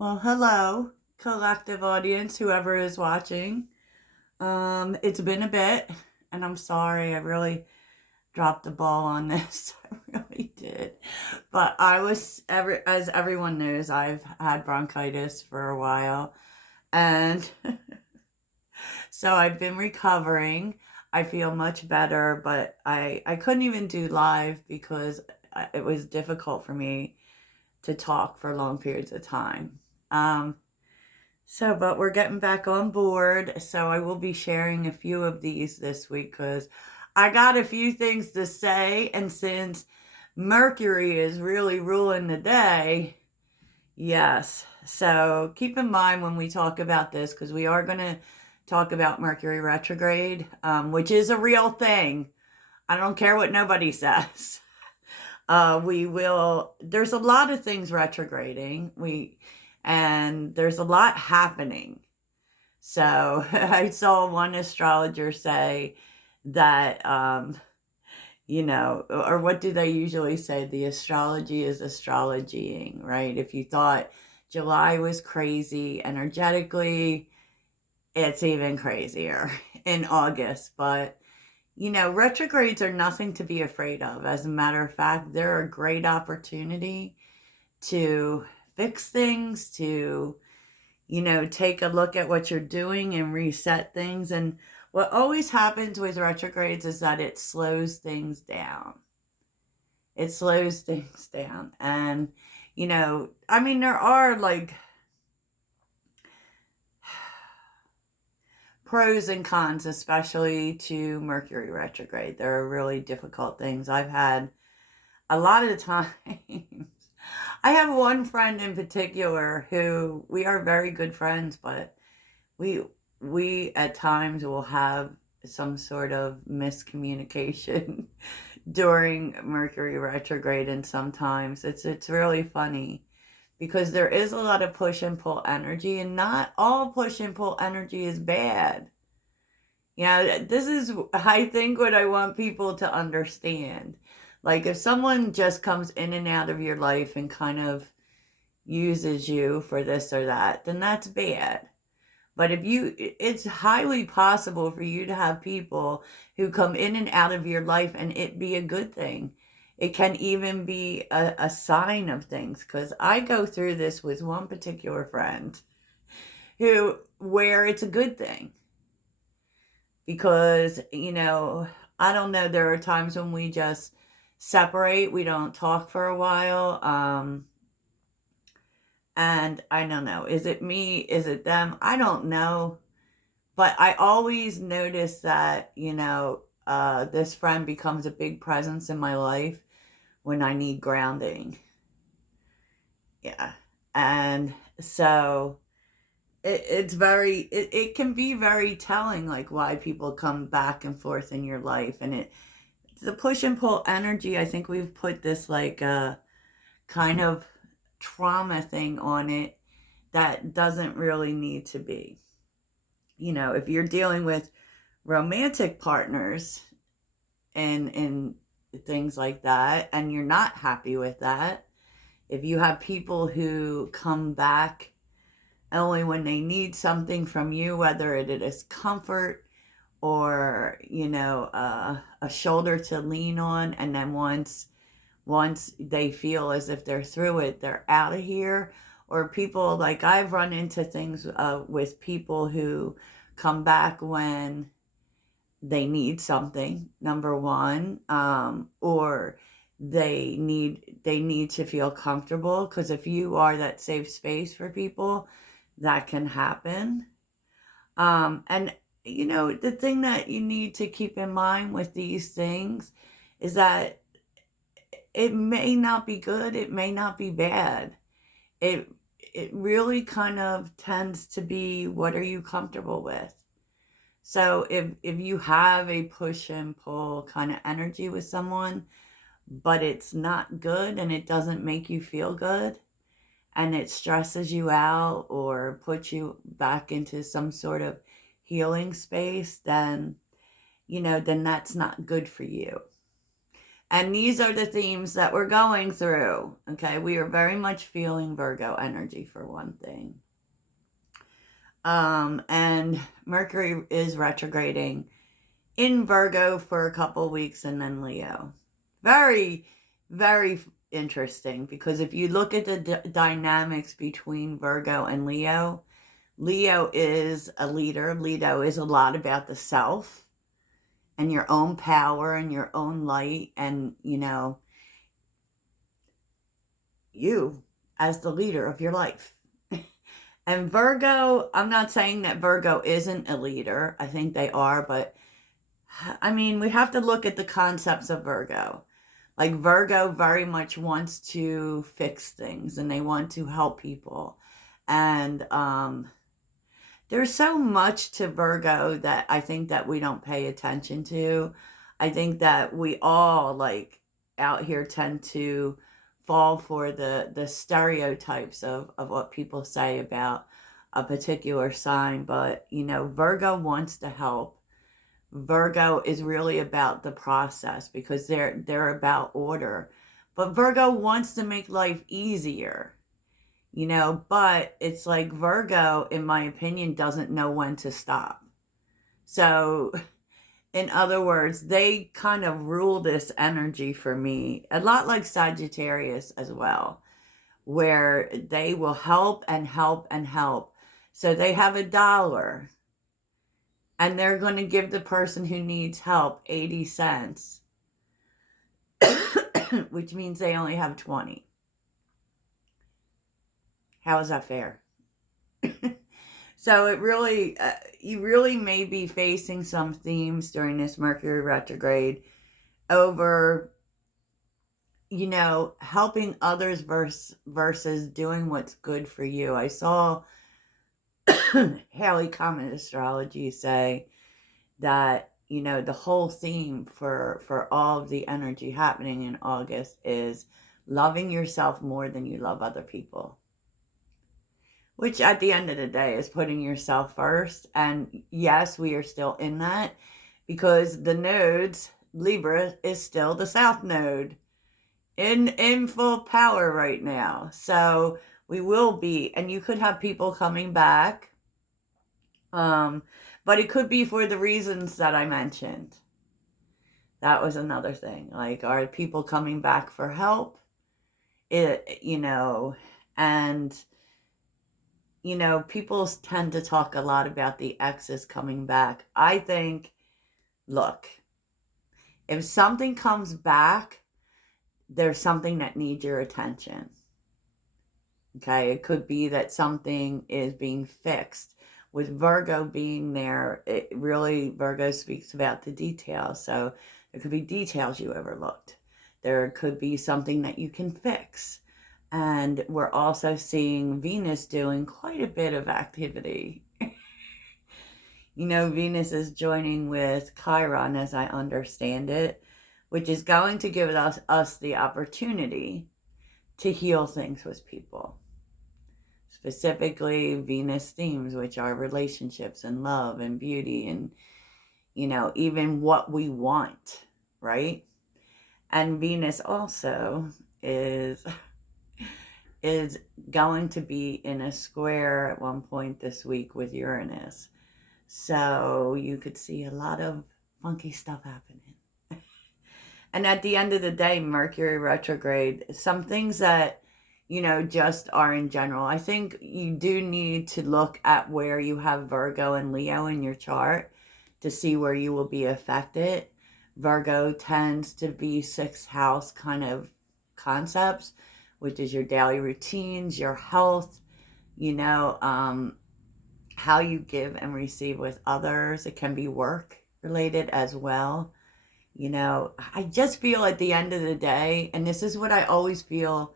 Well, hello, collective audience, whoever is watching. It's been a bit, and I'm sorry, I really dropped the ball on this. I really did. But as everyone knows, I've had bronchitis for a while, and so I've been recovering. I feel much better, but I couldn't even do live because it was difficult for me to talk for long periods of time. Um, but we're getting back on board. So I will be sharing a few of these this week because I got a few things to say. And since Mercury is really ruling the day, yes. So keep in mind when we talk about this, because we are going to talk about Mercury retrograde, which is a real thing. I don't care what nobody says. There's a lot of things retrograding. And there's a lot happening. So I saw one astrologer say that, or what do they usually say? The astrology is astrologying, right? If you thought July was crazy energetically, it's even crazier in August. But, retrogrades are nothing to be afraid of. As a matter of fact, they're a great opportunity to fix things, to take a look at what you're doing and reset things. And what always happens with retrogrades is that it slows things down. It slows things down. And, there are like pros and cons, especially to Mercury retrograde. There are really difficult things. I've had a lot of the times. I have one friend in particular who we are very good friends, but we we at times will have some sort of miscommunication during Mercury retrograde, and sometimes it's really funny because there is a lot of push and pull energy, and not all push and pull energy is bad. This is, I think, what I want people to understand. Like, if someone just comes in and out of your life and kind of uses you for this or that, then that's bad. But it's highly possible for you to have people who come in and out of your life and it be a good thing. It can even be a sign of things. Because I go through this with one particular friend where it's a good thing. Because, I don't know, there are times when we just separate, we don't talk for a while. And I don't know, is it me? Is it them? I don't know. But I always notice that, this friend becomes a big presence in my life when I need grounding. Yeah. And so it can be very telling, like why people come back and forth in your life. And the push and pull energy, I think we've put this like kind of trauma thing on it that doesn't really need to be. If you're dealing with romantic partners and things like that, and you're not happy with that, if you have people who come back only when they need something from you, whether it is comfort or a shoulder to lean on, and then once they feel as if they're through it, they're out of here. Or people, like I've run into things with people who come back when they need something, number one, or they need to feel comfortable, because if you are that safe space for people, that can happen. And the thing that you need to keep in mind with these things is that it may not be good, it may not be bad. It really kind of tends to be, what are you comfortable with? So if you have a push and pull kind of energy with someone, but it's not good and it doesn't make you feel good, and it stresses you out or puts you back into some sort of healing space, then that's not good for you. And these are the themes that we're going through. Okay, we are very much feeling Virgo energy for one thing. And Mercury is retrograding in Virgo for a couple weeks and then Leo. Very, very interesting, because if you look at the dynamics between Virgo and Leo, Leo is a leader. Leo is a lot about the self and your own power and your own light, and, you as the leader of your life. And Virgo, I'm not saying that Virgo isn't a leader. I think they are, but I mean, we have to look at the concepts of Virgo. Like, Virgo very much wants to fix things and they want to help people. And there's so much to Virgo that I think that we don't pay attention to. I think that we all, like, out here tend to fall for the stereotypes of what people say about a particular sign. But, Virgo wants to help. Virgo is really about the process, because they're about order. But Virgo wants to make life easier, but it's like Virgo, in my opinion, doesn't know when to stop. So, in other words, they kind of rule this energy for me, a lot like Sagittarius as well, where they will help and help and help. So they have $1 and they're going to give the person who needs help 80 cents, which means they only have 20. How is that fair? So it really, you really may be facing some themes during this Mercury retrograde over, helping others versus doing what's good for you. I saw Haley Comet Astrology say that, the whole theme for all of the energy happening in August is loving yourself more than you love other people. Which at the end of the day is putting yourself first. And yes, we are still in that, because the nodes, Libra is still the South Node in full power right now. So we will be, and you could have people coming back. But it could be for the reasons that I mentioned. That was another thing. Like, are people coming back for help? And people tend to talk a lot about the exes coming back. I think, look, if something comes back, there's something that needs your attention. Okay, it could be that something is being fixed. With Virgo being there, it really, Virgo speaks about the details. So there could be details you overlooked. There could be something that you can fix. And we're also seeing Venus doing quite a bit of activity. Venus is joining with Chiron, as I understand it, which is going to give us the opportunity to heal things with people. Specifically, Venus themes, which are relationships and love and beauty and, even what we want, right? And Venus also is going to be in a square at one point this week with Uranus. So you could see a lot of funky stuff happening. And at the end of the day, Mercury retrograde, some things that, just are in general. I think you do need to look at where you have Virgo and Leo in your chart to see where you will be affected. Virgo tends to be 6th house kind of concepts, which is your daily routines, your health, how you give and receive with others. It can be work related as well. I just feel at the end of the day, and this is what I always feel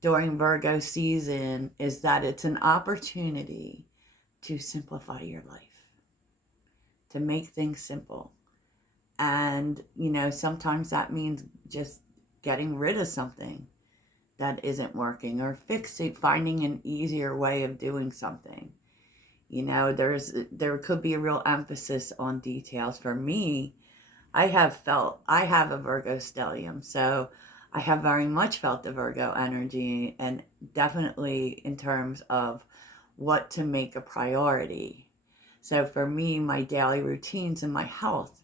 during Virgo season, is that it's an opportunity to simplify your life, to make things simple. And, sometimes that means just getting rid of something that isn't working, or finding an easier way of doing something. There could be a real emphasis on details. For me, I have a Virgo stellium, so I have very much felt the Virgo energy, and definitely in terms of what to make a priority. So for me, my daily routines and my health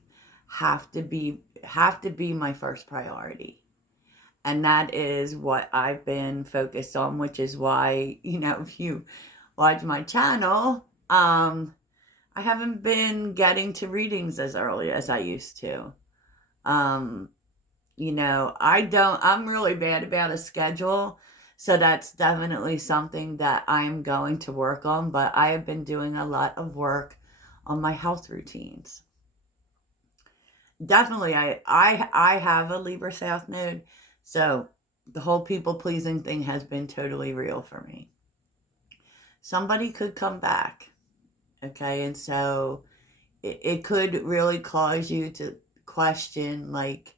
have to be my first priority. And that is what I've been focused on, which is why, if you watch my channel, I haven't been getting to readings as early as I used to. Um, I'm really bad about a schedule. So that's definitely something that I'm going to work on. But I have been doing a lot of work on my health routines. Definitely, I have a Libra South node. So the whole people pleasing thing has been totally real for me. Somebody could come back. Okay. And so it could really cause you to question, like,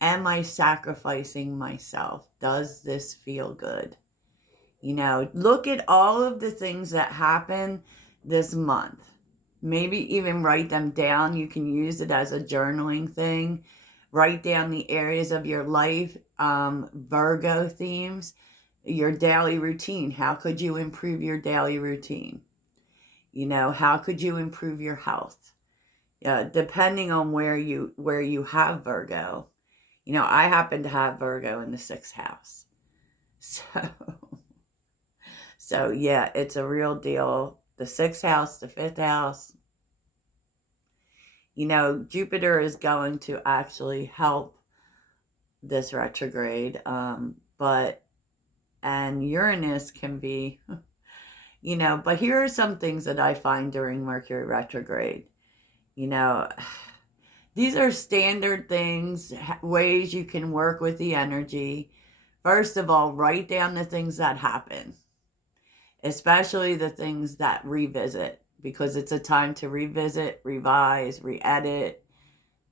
am I sacrificing myself? Does this feel good? Look at all of the things that happen this month. Maybe even write them down. You can use it as a journaling thing. Write down the areas of your life, Virgo themes, your daily routine. How could you improve your daily routine? How could you improve your health? Depending on where you have Virgo. I happen to have Virgo in the 6th house. So yeah, it's a real deal. The 6th house, the 5th house. Jupiter is going to actually help this retrograde. And Uranus can be, but here are some things that I find during Mercury retrograde. These are standard things, ways you can work with the energy. First of all, write down the things that happen, especially the things that revisit, because it's a time to revisit, revise, re-edit,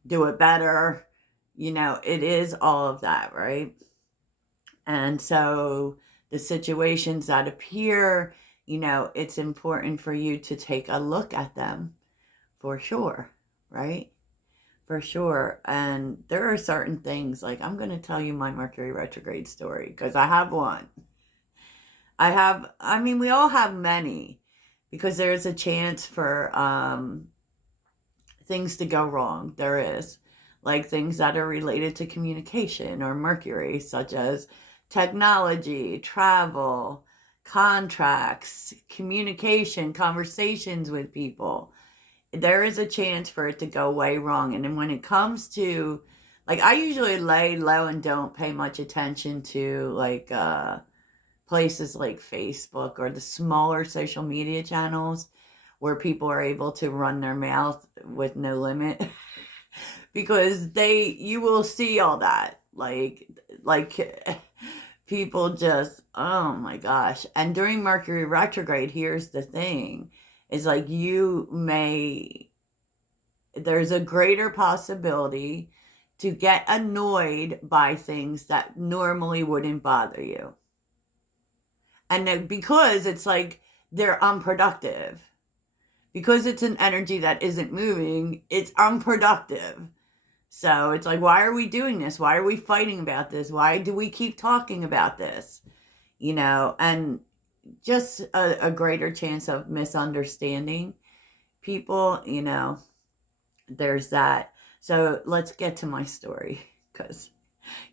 do it better. It is all of that, right? And so the situations that appear, it's important for you to take a look at them for sure, right? For sure. And there are certain things, like I'm going to tell you my Mercury retrograde story because I have one. We all have many, because there's a chance for things to go wrong. There is, like, things that are related to communication or Mercury, such as technology, travel, contracts, communication, conversations with people. There is a chance for it to go way wrong. And then when it comes to, like, I usually lay low and don't pay much attention to, like, places like Facebook or the smaller social media channels where people are able to run their mouth with no limit. Because you will see all that, like people just, oh my gosh. And during Mercury retrograde, here's the thing, is like there's a greater possibility to get annoyed by things that normally wouldn't bother you. And then, because it's like they're unproductive, because it's an energy that isn't moving, it's unproductive. So it's like, why are we doing this? Why are we fighting about this? Why do we keep talking about this? And just a greater chance of misunderstanding people, there's that. So let's get to my story, because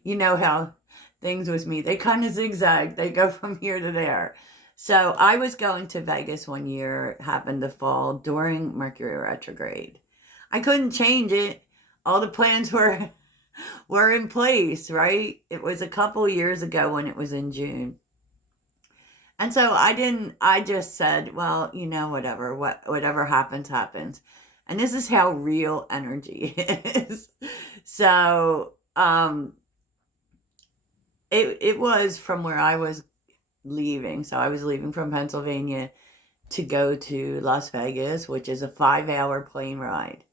you know how things with me, they kind of zigzag. They go from here to there. So I was going to Vegas one year, happened to fall during Mercury retrograde. I couldn't change it. All the plans were in place, right? It was a couple years ago when it was in June. And so I just said, well, whatever happens, happens. And this is how real energy is. So, it was from where I was leaving. So I was leaving from Pennsylvania to go to Las Vegas, which is a 5-hour plane ride.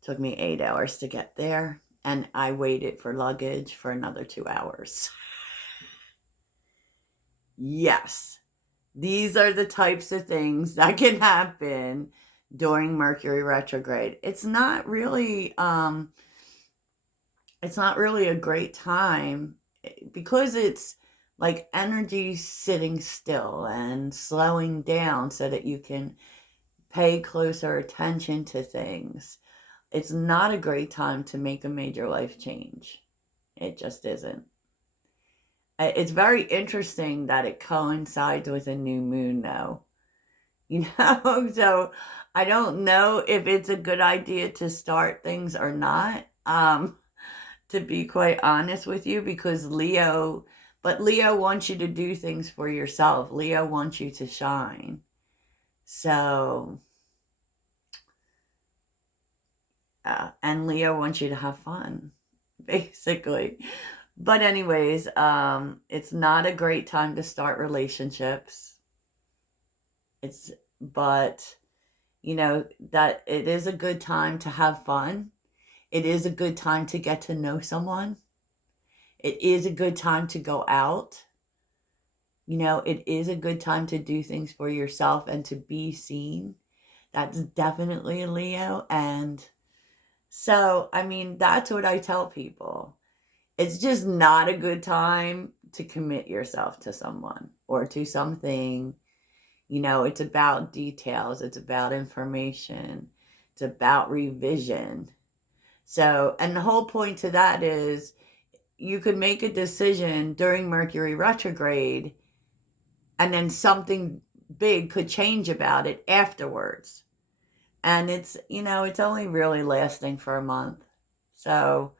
It took me 8 hours to get there, and I waited for luggage for another 2 hours. Yes, these are the types of things that can happen during Mercury retrograde. It's not really a great time because it's like energy sitting still and slowing down so that you can pay closer attention to things. It's not a great time to make a major life change. It just isn't. It's very interesting that it coincides with a new moon, though. So I don't know if it's a good idea to start things or not. To be quite honest with you, because Leo wants you to do things for yourself. Leo wants you to shine. So, and Leo wants you to have fun, basically. But anyways, it's not a great time to start relationships. But that it is a good time to have fun. It is a good time to get to know someone. It is a good time to go out. It is a good time to do things for yourself and to be seen. That's definitely a Leo. And so, that's what I tell people. It's just not a good time to commit yourself to someone or to something. It's about details. It's about information. It's about revision. So, and the whole point to that is you could make a decision during Mercury retrograde and then something big could change about it afterwards. And it's only really lasting for a month. So,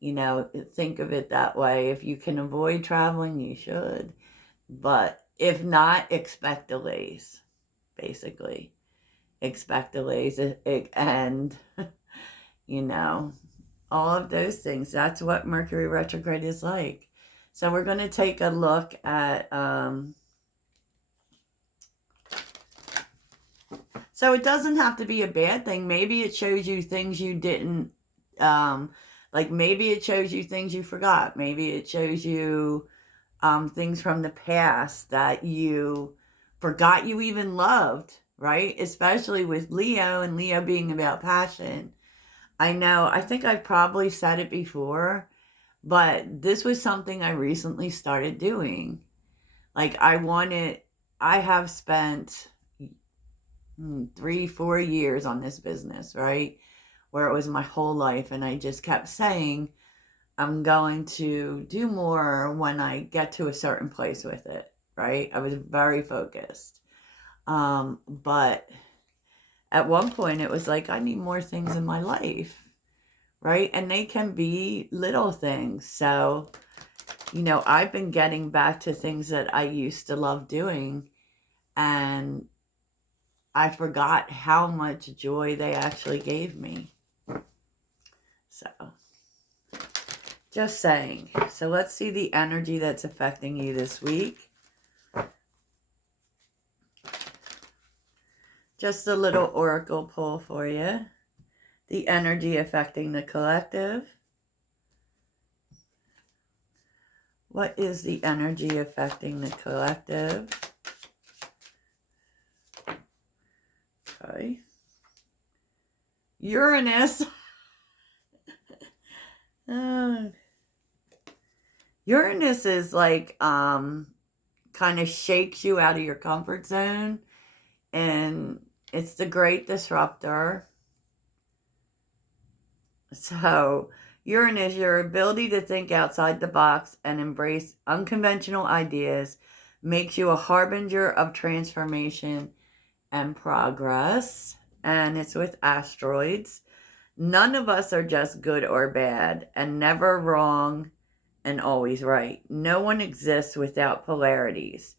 think of it that way. If you can avoid traveling, you should. But if not, expect delays, basically. Expect delays and all of those things. That's what Mercury retrograde is like. So we're going to take a look at, so it doesn't have to be a bad thing. Maybe it shows you things you didn't, like maybe it shows you things you forgot. Maybe it shows you things from the past that you forgot you even loved, right? Especially with Leo and Leo being about passion. I think I've probably said it before, but this was something I recently started doing. Like I have spent 3-4 years on this business, right? Where it was my whole life. And I just kept saying, I'm going to do more when I get to a certain place with it, right? I was very focused. But at one point it was like, I need more things in my life, right? And they can be little things. So, I've been getting back to things that I used to love doing, and I forgot how much joy they actually gave me. So, just saying. So let's see the energy that's affecting you this week. Just a little oracle pull for you. The energy affecting the collective. What is the energy affecting the collective? Okay. Uranus. Uranus is like, kind of shakes you out of your comfort zone. And it's the great disruptor. So, Uranus, your ability to think outside the box and embrace unconventional ideas makes you a harbinger of transformation and progress. And it's with asteroids. None of us are just good or bad, and never wrong and always right. No one exists without polarities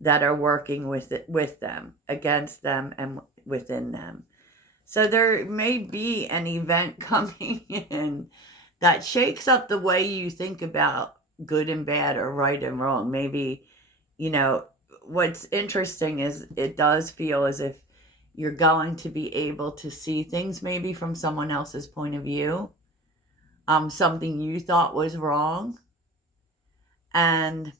that are working with them, against them, and within them. So there may be an event coming in that shakes up the way you think about good and bad or right and wrong. Maybe, what's interesting is it does feel as if you're going to be able to see things maybe from someone else's point of view. Something you thought was wrong. And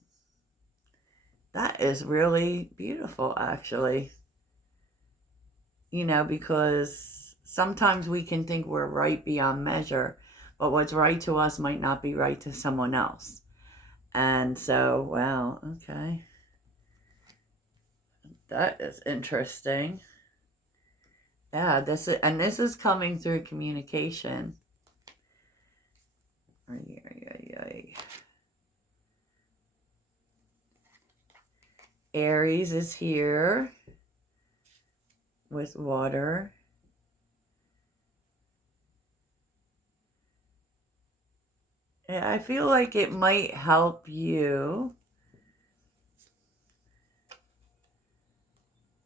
that is really beautiful, actually. because sometimes we can think we're right beyond measure, but what's right to us might not be right to someone else. And so, wow, okay. That is interesting. Yeah, this is coming through communication. Ay, ay, ay, ay. Aries is here with water. I feel like it might help you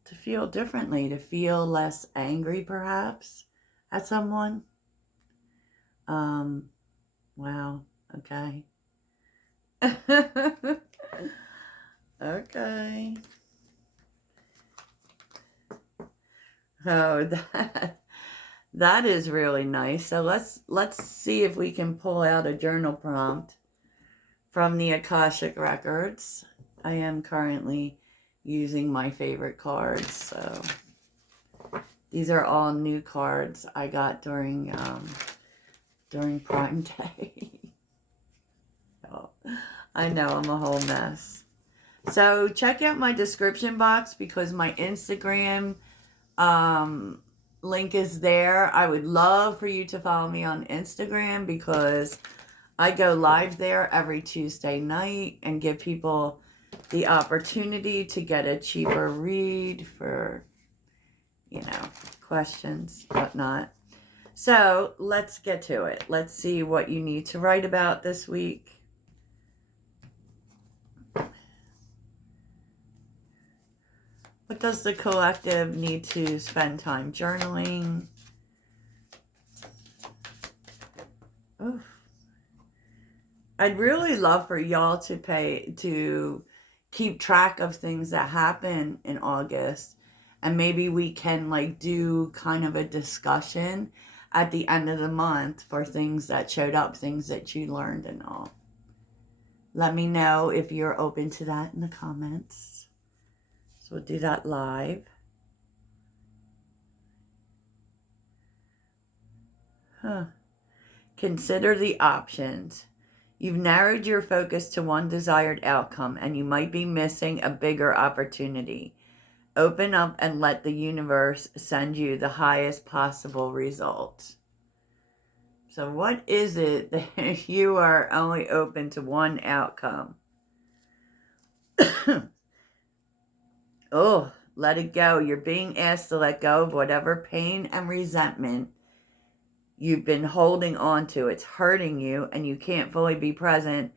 to feel differently, to feel less angry perhaps at someone. Wow, okay. Okay. Oh, that is really nice. So let's see if we can pull out a journal prompt from the Akashic records. I am currently using my favorite cards, so these are all new cards I got during Prime Day. Oh, I know, I'm a whole mess. So check out my description box because my Instagram link is there. I would love for you to follow me on Instagram because I go live there every Tuesday night and give people the opportunity to get a cheaper read for, questions, whatnot. So let's get to it. Let's see what you need to write about this week. What does the collective need to spend time journaling? Oof. I'd really love for y'all to keep track of things that happen in August. And maybe we can do kind of a discussion at the end of the month for things that showed up, things that you learned and all. Let me know if you're open to that in the comments. So we'll do that live. Consider the options. You've narrowed your focus to one desired outcome, and you might be missing a bigger opportunity. Open up and let the universe send you the highest possible result. So what is it that you are only open to one outcome? Oh, let it go. You're being asked to let go of whatever pain and resentment you've been holding on to. It's hurting you, and you can't fully be present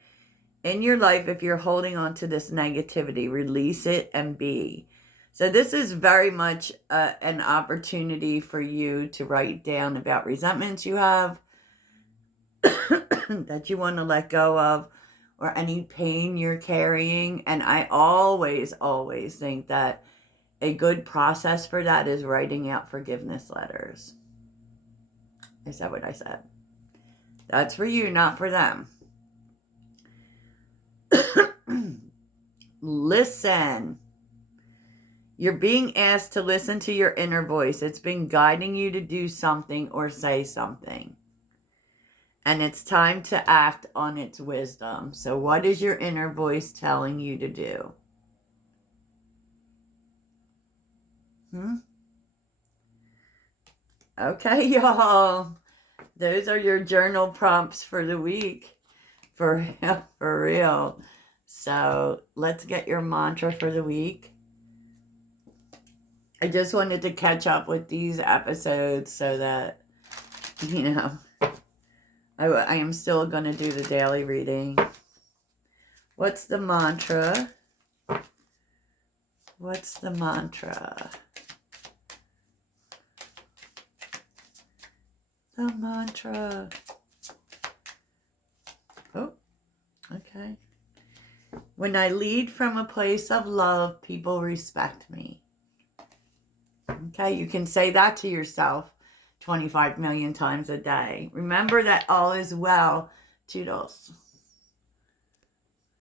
in your life if you're holding on to this negativity. Release it and be. So this is very much an opportunity for you to write down about resentments you have that you want to let go of, or any pain you're carrying. And I always think that a good process for that is writing out forgiveness letters. Is that what I said? That's for you, not for them. Listen. You're being asked to listen to your inner voice. It's been guiding you to do something or say something. And it's time to act on its wisdom. So what is your inner voice telling you to do? Okay, y'all. Those are your journal prompts for the week. For real. So let's get your mantra for the week. I just wanted to catch up with these episodes so that, I am still going to do the daily reading. What's the mantra? What's the mantra? The mantra. Oh, okay. When I lead from a place of love, people respect me. Okay, you can say that to yourself 25 million times a day. Remember that all is well. Toodles.